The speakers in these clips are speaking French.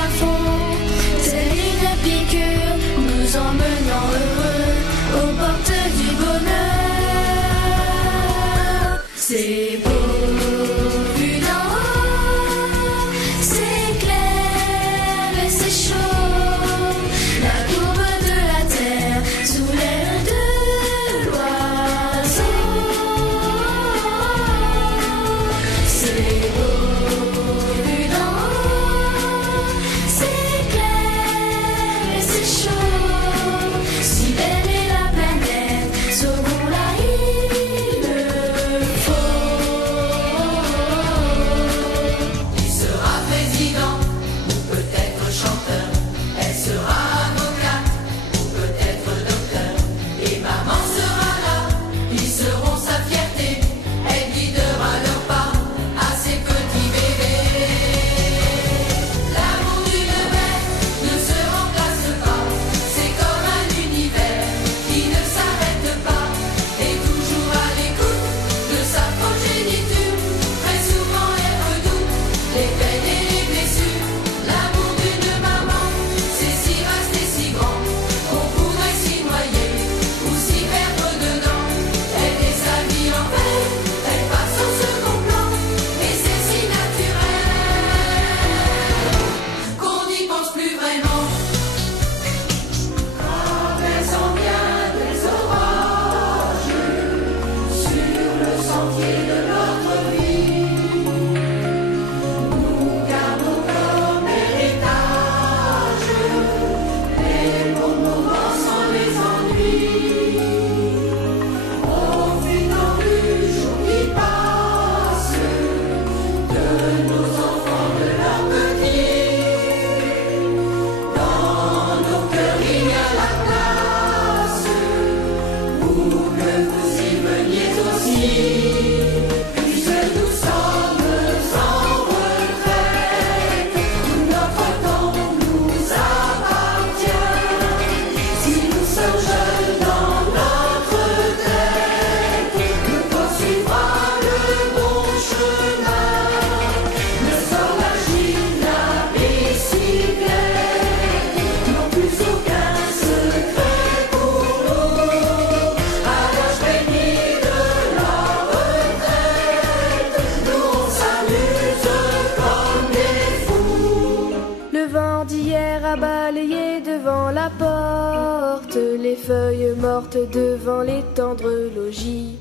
plafond, telle une piqûre, nous emmenant heureux aux portes du bonheur. C'est beau vu d'en haut, c'est clair et c'est chaud, la courbe de la terre sous l'aile de l'oiseau. C'est beau vu d'en haut, c'est clair et c'est chaud, si belle est la planète, sauvons-la il le faut. Il sera président, ou peut-être chanteur, elle sera avocate, ou peut-être docteur, et maman sera là, ils seront sa fierté, elle guidera leurs pas à ses petits bébés. L'amour d'une mère ne se remplace pas, c'est comme un univers qui ne s'arrête pas, et toujours à l'écoute de sa progéniture, très souvent elle redoute les peines et les blessures. L'amour d'une maman, c'est si vaste et si grand qu'on pourrait s'y noyer ou s'y perdre dedans. Elle met sa vie en paix, elle passe en second plan, et c'est si naturel qu'on n'y pense plus vraiment. Quand elle s'en vient des orages sur le sentier de notre vie, nous gardons comme héritage les bons moments sans les ennuis. Profitant du jour qui passe, de nos enfants, de leurs petits. Dans nos cœurs il y a la place pour que vous y veniez aussi. Puisque nous sommes en retraite, notre temps nous appartient. Si nous sommes jeunes dans notre tête, nous poursuivra le bon chemin. Le sport, la gym, la bicyclette n'ont plus aucun secret pour nous. À l'âge béni de la retraite, nous on s'amuse comme des fous. Le vent d'hier a balayé devant la porte les feuilles mortes devant les tendres logis.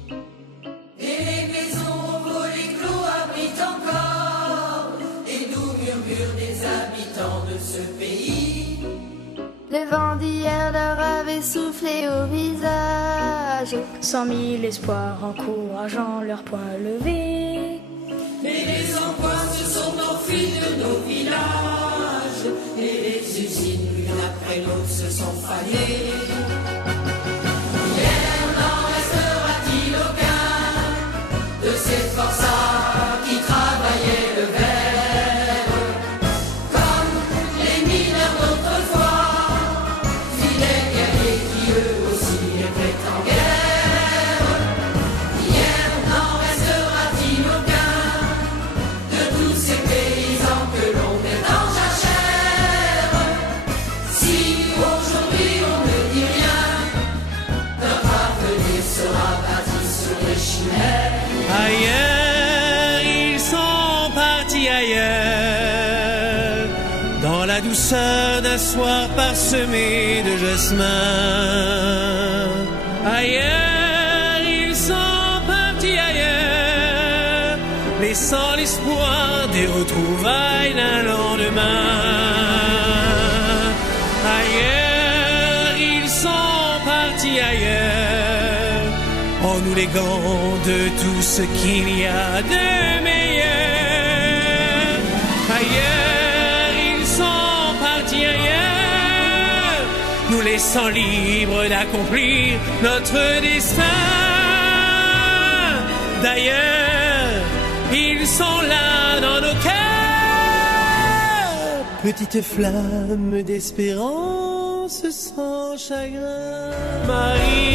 Et les maisons aux volets clos abritent encore les doux murmures des habitants de ce pays. Le vent d'hier leur avait soufflé au visage 100 000 espoirs encourageant leurs poings levés. Mais les angoisses se sont enfuies de nos villages, et les usines l'une après l'autre se sont fanées. Hier n'en restera-t-il aucun de ces forçats qui travaillaient le verre, comme les mineurs d'autrefois, fidèles guerriers qui eux aussi étaient en guerre. Hier n'en restera-t-il aucun de tous ces paysans que l'on met en jachère? Si aujourd'hui on ne dit rien, notre avenir sera bâti sur les chimères. Ailleurs, ils sont partis ailleurs, dans la douceur d'un soir parsemé de jasmin. Ailleurs, ils sont partis ailleurs, laissant l'espoir des retrouvailles d'un lendemain. Ailleurs, ils sont partis ailleurs, en nous léguant de tout ce qu'il y a de meilleur. Ailleurs, ils sont partis ailleurs, nous laissant libres d'accomplir notre destin. D'ailleurs, ils sont là dans nos cœurs, petite flamme d'espérance sans chagrin. Marie